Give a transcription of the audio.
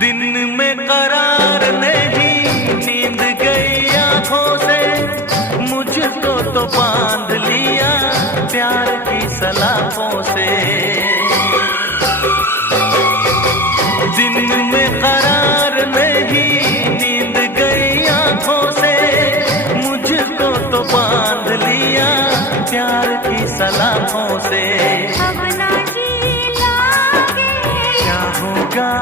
दिन में करार नहीं, नींद गई आंखों से, मुझको तो बांध लिया प्यार की सलाखों से। दिन में करार नहीं, नींद गई आंखों से, मुझको तो बांध लिया प्यार की सलाखों से। अब ना जी लागे क्या होगा